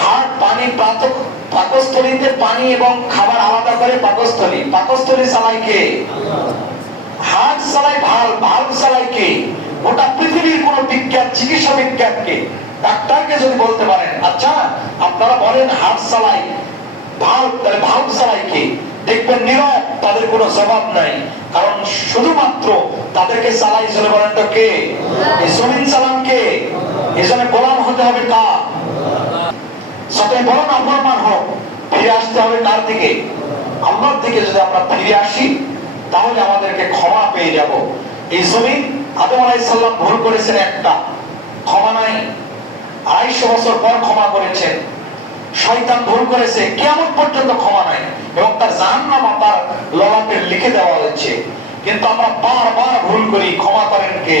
হাট পানি পাতক পাকস্থলীতে পানি এবং খাবার আলাদা করে পাকস্থলী। পাকস্থলী চালাই কে? হাট চালাই ভালো ভালো চালাই কে? গোটা পৃথিবীর কোন বিজ্ঞান, চিকিৎসা বিজ্ঞানকে, ডাক্তারকে যদি বলতে পারেন আচ্ছা আপনারা বলেন হাট চালাই ভালো তাহলে ভালো চালাই কে? দেখবেন নীরব, তাদের কোনো জবাব নাই। কারণ শুধুমাত্র তাদেরকে চালাই তো কে? জমিন চালান কে? এজন্য গোলাম হতে হবে কার? যতই বড় নাফরমান হোক, ফিরে আসতে হবে তার দিকে? আল্লাহর দিকে যদি আমরা ফিরে আসি, তাহলে আমাদেরকে ক্ষমা পেয়ে যাব। এই জমিন আদম আলাইসাল্লাম ভুল করেছেন একটা, ক্ষমা নাই। আড়াইশো বছর পর ক্ষমা করেছেন। শয়তান ভুল করেছে কেমন পর্যন্ত ক্ষমা নাই এবং তার জাহান্নামা তার ললাটে লিখে দেওয়া হচ্ছে কিন্তু আমরা বারবার ভুল করি, ক্ষমা করেন কে?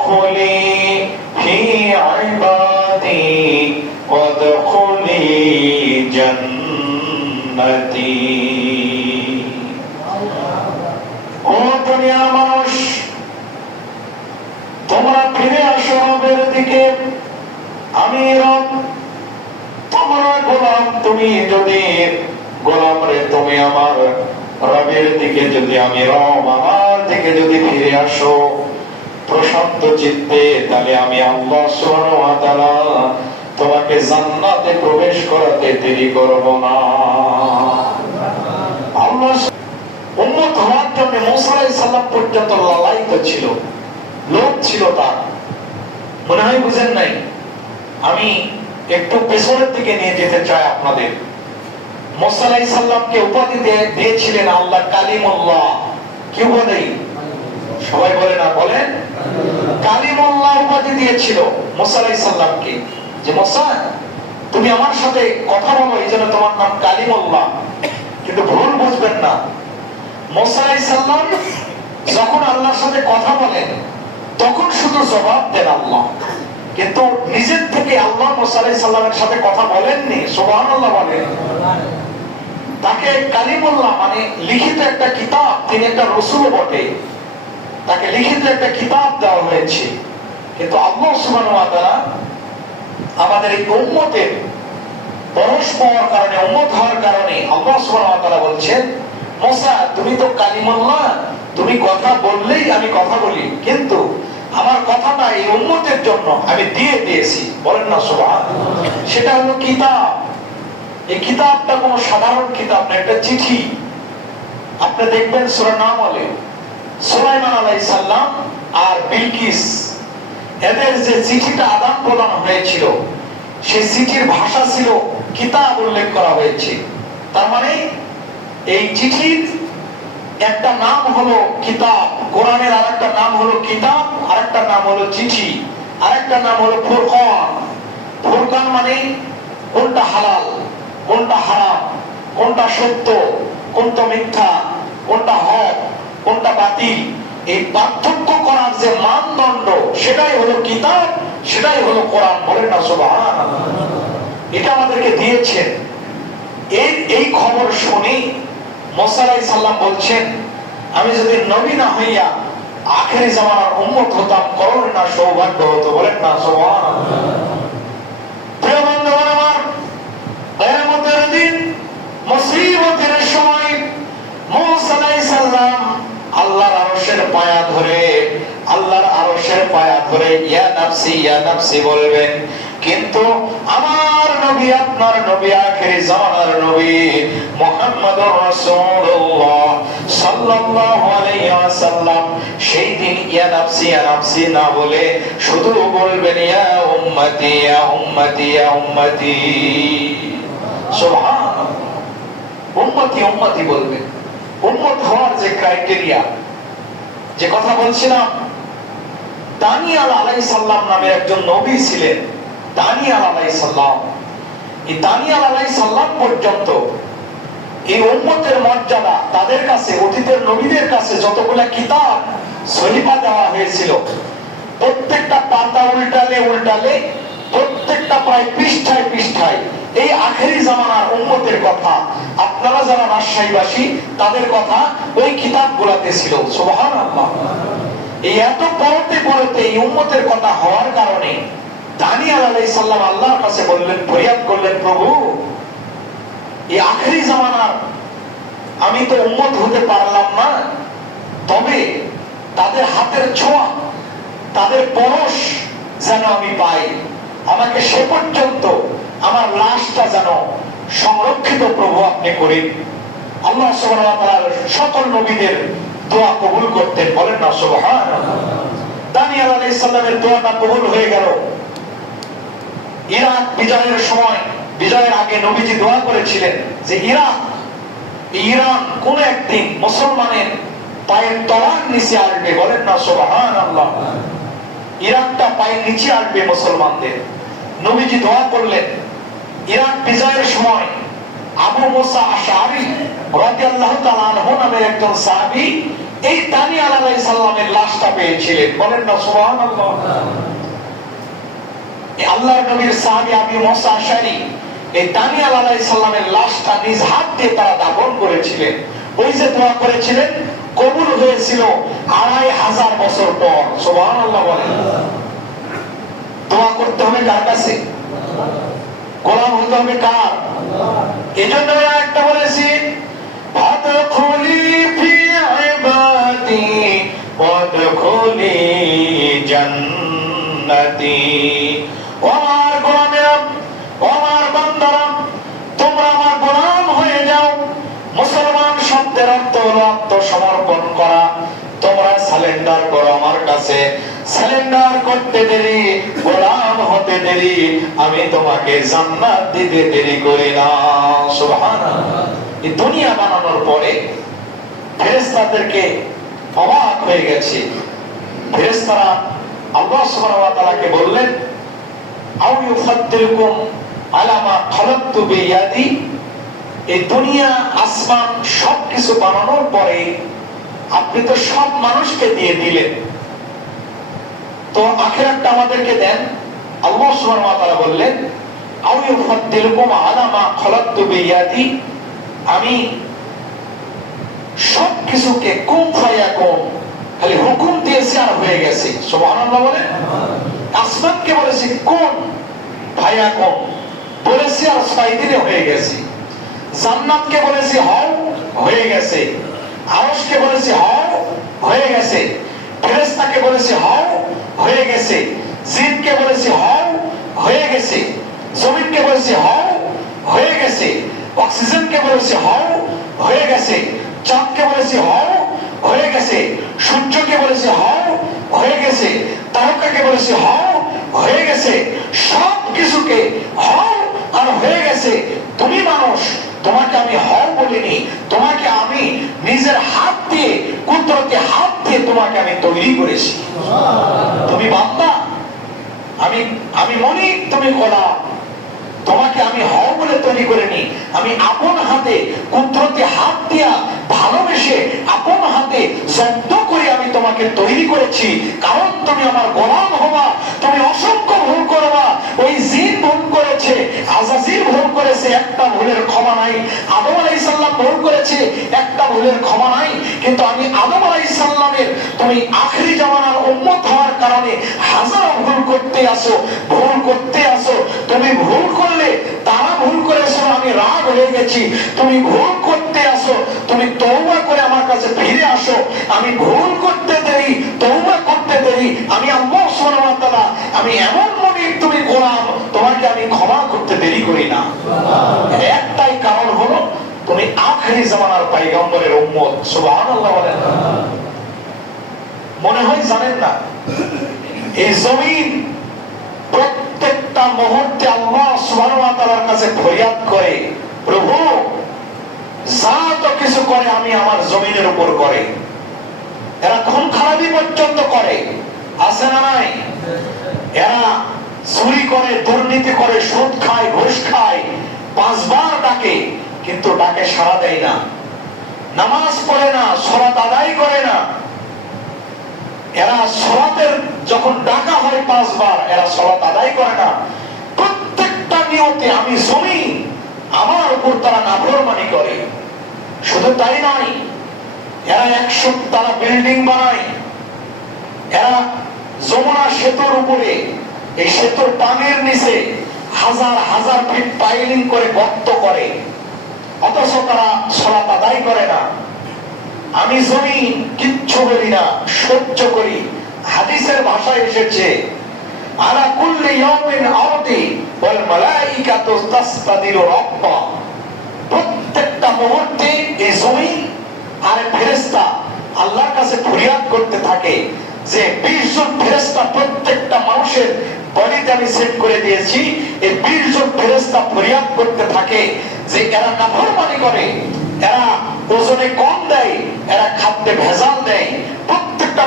فادخلي في عبادي وادخلي جنتي ও দুনিয়ার মানুষ তোমরা ফিরে আসো রবের দিকে আমি রব তোমরা গোলাম তুমি যদি গোলাম রে তুমি আমার রবের দিকে যদি আমি রব আমার দিকে যদি ফিরে আসো প্রশান্ত চিত্তে, তাহলে আমি আল্লাহ তোমাকে জান্নাতে প্রবেশ করাতে দেরি করব না। মনে হয় বুঝেন নাই? আমি একটু পেছনের দিকে নিয়ে যেতে চাই আপনাদের। দিয়েছিলেন আল্লাহ কালিমুল্লাহ। কি উপাধি? সবাই বলে না, বলেন। কালিমুল্লাহ উপাধি দিয়েছিল মুসা আলাইহিস সালামকে। যে মুসা, তুমি আমার সাথে কথা বলো, এই জন্য তোমার নাম কালিমুল্লাহ কিন্তু ভুল বুঝবেন না। মুসা আলাইহিস সালাম যখন আল্লাহর সাথে কথা বলেন, তখন শুধু জবাব দেন আল্লাহ। কিন্তু নিজের থেকে আল্লাহ মুসা আলাইহিস সাথে কথা বলেননি, সুবহানাল্লাহ বলেন। তাকে কালিমুল্লাহ মানে লিখিত একটা কিতাব, তিনি একটা রসুল বটে। তাকে লিখিত একটা কিতাব দেওয়া হয়েছে। কিন্তু আল্লাহ সুবহানাহু আমাদের এই উম্মতের পরশ পাওয়ার কারণে, উম্মত হওয়ার কারণে আল্লাহ ওয়া বলছেন, মুসা, তুমি তো কালিমুল্লাহ, তুমি কথা বললেই আমি কথা বলি। কিন্তু আমার কথাটা এই উম্মতের জন্য আমি দিয়ে দিয়েছি। বলেন না সুবহান সেটা হলো কিতাব। এই কিতাবটা কোনো সাধারণ কিতাব না একটা চিঠি। আপনি দেখবেন সূরা নাম বলে সুলাইমান আলাইহিস সালাম আর বিলকিস, এদের যে চিঠিটা আদান প্রদান হয়েছিল, সেই চিঠির ভাষা ছিল কিতাব উল্লেখ করা হয়েছে। তার মানে এই চিঠির একটা নাম হলো কিতাব, কোরআনের আরেকটা নাম হলো কিতাব, আরেকটা নাম হলো চিঠি, আরেকটা নাম হলো ফুরকান। ফুরকান মানে কোনটা হালাল, কোনটা হারাম, কোনটা সত্য, কোনটা মিথ্যা, কোনটা হক কোনটা বাতিল? এই পার্থক্য করার যে মানদণ্ড, সেটাই হলো কিতাব, সেটাই হলো কোরআন। বলেন না সুবহান এটা আমাদেরকে দিয়েছেন। এই এই খবর শুনি মোসালাই সাল্লাম বলছেন, আমি যদি নবী না হইয়া আখেরি জামানার উম্মত হতাম, করুন না সৌভাগ্য হতো। বলেন না সুবহান প্রিয় দিন সময় মুসা আলাইহিস সালাম আল্লাহর আরশের পায়া ধরে, আল্লাহর আরশের পায়া ধরে, ইয়া নাফসি ইয়া নাফসি বলবেন, কিন্তু আমার নবী, আপনার নবী, আখেরি জামানার নবী মুহাম্মদুর রাসূলুল্লাহ সাল্লাল্লাহু আলাইহি ওয়াসাল্লাম সেই দিন ইয়া নাফসি ইয়া নাফসি না বলে শুধু বলবেন, ইয়া উম্মতি ইয়া উম্মতি ইয়া উম্মতি। সুবহানাল্লাহ। উম্মতি উম্মতি বলবেন। উম্মত হওয়ার যে ক্রাইটেরিয়া যে কথা বলছিলাম, দানিয়াল আলাই সাল্লাম নামে একজন নবী ছিলেন, দানিয়াল আলাই সাল্লাম এই দানিয়াল আলাই সাল্লাম পর্যন্ত এই উম্মতের মর্যাদা তাদের কাছে, অতীতের নবীদের কাছে যতগুলা কিতাব সহিফা দেওয়া হয়েছিল, প্রত্যেকটা পাতা উল্টালে উল্টালে, প্রত্যেকটা প্রায় পৃষ্ঠায় পৃষ্ঠায় এই আখেরি জামানার উম্মতের কথা। আপনারা যারা রাজশাহীবাসী, তাদের কথা ওই কিতাব গুলাতে ছিল। সুবহান এই এত পড়তে পড়তে এই উম্মতের কথা হওয়ার কারণে দানিয়াল আলাইহিস সালাম আল্লাহর কাছে বললেন, ফরিয়াদ করলেন, প্রভু, এই আখেরি জামানার আমি তো উম্মত হতে পারলাম না। তবে তাদের হাতের ছোঁয়া, তাদের পরশ যেন আমি পাই। আমাকে সে পর্যন্ত আমার লাশটা যেন সংরক্ষিত প্রভু আপনি করেন। আল্লাহ সুবহানাহু সকল নবীদের দোয়া কবুল করতেন। বলেন না, সুবহানাল্লাহ। দানিয়েল আলাইহিস সালামের দোয়াটা কবুল হয়ে গেল। ইরাক বিজয়ের সময়, বিজয়ের আগে নবীজি দোয়া করেছিলেন যে, ইরাক, ইরান কোন একদিন মুসলমানের পায়ের তলার নিচে আসবে। বলেন না সোবাহান আল্লাহ ইরাকটা পায়ের নিচে আসবে মুসলমানদের। নবীজি দোয়া করলেন ইরাক বিজয়ের সময় আবু মুসা আশারি রাদিয়াল্লাহু তাআলা আনহু নামের একজন সাহাবী এই আলাইহিস সালামের লাশটা পেয়েছিলেন। বলেন না, সুবহানাল্লাহ। আল্লাহর নবীর সাহাবী আবু মুসা আশারি এই আলাইহিস সালামের লাশটা নিজ হাত দিয়ে তারা দাফন করেছিলেন। ওই যে দোয়া করেছিলেন, কবুল হয়েছিল আড়াই হাজার বছর পর। সুবহানাল্লাহ বলেন। দোয়া করতে হবে কার কাছে? গোলাম হতে হবে কার? এজন্য আমরা একটা বলেছি আমার গোলামেরা আমার বান্দারা তোমরা আমার গোলাম হয়ে যাও। মুসলমান শব্দের অর্থ হলো আত্মসমর্পণ করা। তোমরা সালেন্ডার করো আমার কাছে। করতে দেরি, গোলাম হতে দেরি, আমি তোমাকে জান্নাত দিতে দেরি করি না। সুবহানাল্লাহ। এই দুনিয়া বানানোর পরে ফেরেশতাদেরকে অবাক হয়ে গেছে। ফেরেশতারা আল্লাহ সুবহানাহু ওয়া তাআলাকে বললেন, আও বিয়াদি? এই দুনিয়া, আসমান সবকিছু বানানোর পরে আপনি তো সব মানুষকে দিয়ে দিলেন। তো আখেরাতটা আমাদেরকে দেন। আল্লাহ সুবহানাহু ওয়া তাআলা বললেন, আও ইউফাদ্দিলকুম আলা মা খালাকতু বিয়াদি। আমি সব কিছুকে কুম ফায়াকুম খালি হুকুম দিয়েছি আর হয়ে গেছে। সুবহানাল্লাহ বলেন? আসমানকে বলেছি কোন ফায়াকুম বলেছি, আর ছয় দিনে হয়ে গেছে। জান্নাতকে বলেছি, হও, হয়ে গেছে। আরশকে বলেছি, হও, হয়ে গেছে। ফেরেশতাকে বলেছি, হও, হয়ে গেছে। জিনকে বলেছি, হও, হয়ে গেছে। জমিনকে বলেছি, হও, হয়ে গেছে। অক্সিজেনকে বলেছি, হও, হয়ে গেছে। চাঁদকে বলেছি, হও, হয়ে গেছে। সূর্যকে বলেছি, হও, হয়ে গেছে। তারকাকে বলেছি, হও, হয়ে গেছে। সব কিছুকে হও আর হয়ে গেছে। তুমি মানুষ তোমাকে আমি হও বলিনি তোমাকে আমি নিজের হাত দিয়ে কুদরতে হাত দিয়ে তোমাকে আমি তৈরি করেছি। তুমি বান্দা আমি আমি মনে তুমি কলা তোমাকে আমি হও বলে তৈরি করে নি। আমি আপন হাতে, কুদরতে হাত দিয়া ভালোবেসে আপন হাতে করে আমি তোমাকে তৈরি করেছি। কারণ তুমি আমার গোলাম হবা, তুমি অসংখ্য ভুল করবা। ওই জিন ভুল করেছে, আজাজির ভুল করেছে, একটা ভুলের ক্ষমা নাই। আদম আলাইহিস সালাম ভুল করেছে, একটা ভুলের ক্ষমা নাই। কিন্তু আমি আদম আলাইহিস সালামের তুমি আখেরি জামানার উম্মত হওয়ার কারণে হাজারো ভুল করতে আসো, ভুল করতে আসো। তুমি ভুল করলে তারা ভুল করেছ, আমি রাগ হয়ে গেছি। তুমি ভুল করতে আসো, তুমি তৌবা করে আমার কাছে ফিরে আসো। আমি ভুল করতে দেরি তৌবা করতে দেরি আমি আল্লাহ সুবহানাহু তাআলা, আমি এমন মনে তুমি গোলাম, তোমাকে আমি ক্ষমা করতে দেরি করি না। একটাই কারণ হলো, তুমি আখেরি জামানার পয়গম্বরের উম্মত, সুবহানাল্লাহ বলেন। মনে হয় জানেন না, এই জমিন প্রত্যেকটা মুহূর্তে আল্লাহ সুবহানাহু ওয়া কাছে ফরিয়াদ করে, প্রভু, যা তো কিছু করে আমি আমার জমিনের উপর করে। এরা খুন খারাপি পর্যন্ত করে। আছে না নাই? এরা চুরি করে, দুর্নীতি করে, সুদ খায়, ঘুষ খায়, পাঁচবার ডাকে, কিন্তু ডাকে সাড়া দেয় না। নামাজ পড়ে না সরাত আদায় করে না। এরা সলাতের যখন ডাকা হয় পাঁচবার, এরা সলাত আদায় করে না। প্রত্যেকটা নিয়তে আমি জমি আমার উপর তারা নাফরমানি করে। শুধু তাই নয় এরা একশো তারা বিল্ডিং বানায়। এরা যমুনা সেতুর উপরে, এই সেতুর পানির নিচে হাজার হাজার ফিট পাইলিং করে গর্ত করে। অথচ তারা সলাপ আদায় করে না। আমি জমি কিচ্ছু বলি না, সহ্য করি। হাদিসের ভাষায় এসেছে, আলা কুল্লি ইয়াউমিন আরতি ওয়াল মালাইকাতু তাসতাদিরু রাব্বা। প্রত্যেকটা মুহূর্তে এই জমি আর ফেরেশতা আল্লাহর কাছে ফরিয়াদ করতে থাকে যে 20 জন ফেরেশতা প্রত্যেকটা মানুষের বডিতে আমি সেট করে দিয়েছি। এই 20 জন ফেরেশতা ফরিয়াদ করতে থাকে যে এরা ওজনে কম দেয়, এরা খাদ্যে দেয়। প্রত্যেকটা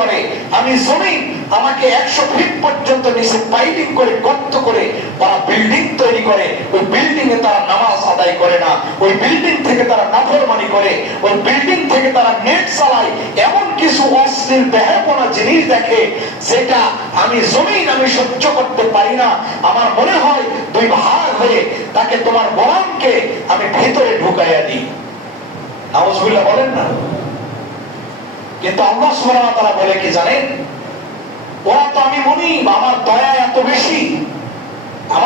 করে। আমি জমি আমাকে একশো ফিট পর্যন্ত নিচে পাইলিং করে গর্ত করে তারা বিল্ডিং করে, ওই বিল্ডিং এ তারা নামাজ আদায় করে না। ওই বিল্ডিং থেকে তারা নাফরমানি করে। ওই বিল্ডিং থেকে তারা নেট চালায়। এমন কিছু অশ্লীল বেহাপনা জিনিস দেখে, যেটা আমি জমিন আমি সহ্য করতে পারি না। আমার মনে হয় দুই ভাগ হয়ে তাকে তোমার গোলামকে আমি ভেতরে ঢুকাইয়া দিই। নাউজুবিল্লাহ বলেন না। কিন্তু আল্লাহ সুবহানাহু ওয়া তাআলা বলে কি জানেন? ওরা তো আমি মনি আমার দয়া এত বেশি আমার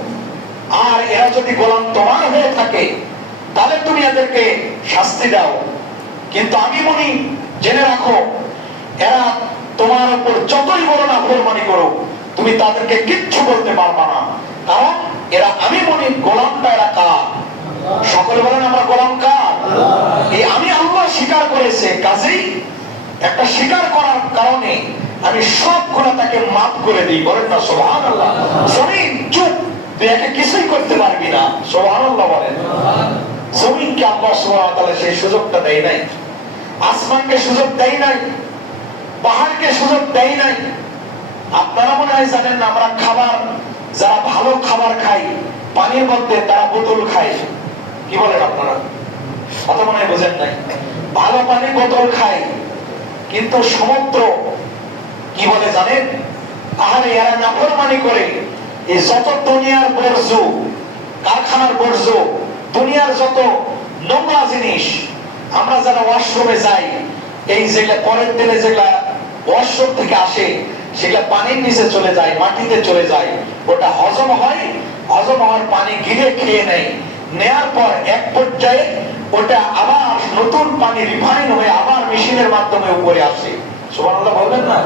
আর এরা যদি গোলাম তোমার হয়ে থাকে, তাহলে তুমি এদেরকে শাস্তি দাও। কিন্তু আমি মনি জেনে রাখো, এরা তোমার উপর যতই বড় না ফরমানি করো তুমি তাদেরকে কিচ্ছু বলতে পারবা না। কারণ এরা, আমি মনি গোলামটা এরা কার? সকলে বলেন আমরা গোলাম কার? এই আমি আল্লাহ স্বীকার করেছে, কাজেই একটা স্বীকার করার কারণে আমি সব গুণা তাকে মাফ করে দিই। বলেন না সোহান আল্লাহ জমিন, চুপ। তুই একে কিছুই করতে পারবি না। সোহান বলেন। সুযোগটা দেয় নাই। আসমানকে সুযোগ দেয় নাই। পাহাড়কে সুযোগ দেয় নাই। আপনারা মনে হয় জানেন না, আমরা খাবার, যারা ভালো খাবার খাই পানির মধ্যে তারা বোতল খায়। কি বলেন আপনারা? অত মনে বোঝেন নাই? ভালো পানি বোতল খায়, কিন্তু সমুদ্র, কি বলে জানেন? আহারে এরা নাফরমানি করে। এই যত দুনিয়ার বর্জ্য কারখানার বর্জ্য দুনিয়ার যত নোংরা জিনিস আমরা যারা ওয়াশরুমে যাই এই যেগুলা পরের দিনে যেগুলা ওয়াশরুম থেকে আসে সেগুলা পানির নিচে চলে যায় মাটিতে চলে যায় ওটা হজম হয় হজম হওয়ার পানি গিলে খেয়ে নেয়। নেয়ার পর এক পর্যায়ে ওটা আবার নতুন পানি রিফাইন হয়ে আবার মেশিনের মাধ্যমে উপরে আসে। সুবহানাল্লাহ বলবেন না?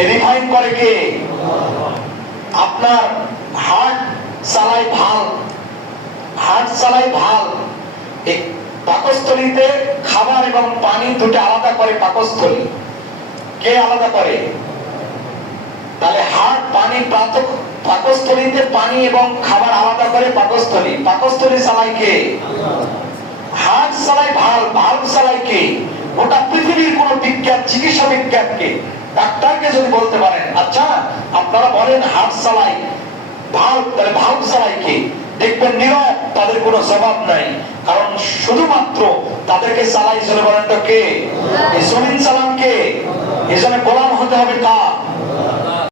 এ রিফাইন করে কে? আপনার হার্ট চালাই ভালো হার্ট চালাই ভালো। এই পাকস্থলীতে খাবার এবং পানি দুটো আলাদা করে পাকস্থলী। কে আলাদা করে? তাহলে হার্ট পানি প্রাতক পাকস্থলীতে পানি এবং খাবার আলাদা করে পাকস্থলী। পাকস্থলী চালাই কে? হার্ট চালাই ভালো ভালো চালাই কে? গোটা পৃথিবীর কোন বিজ্ঞান, চিকিৎসা বিজ্ঞানকে, ডাক্তারকে যদি বলতে পারেন আচ্ছা আপনারা বলেন হার্ট চালাই ভালো তাহলে ভালো চালাই কে দেখবেন নীরব, তাদের কোনো জবাব নাই। কারণ শুধুমাত্র তাদেরকে চালাই চলে বলেন তো কে? জমিন সালাম কে এজন্য গোলাম হতে হবে কার?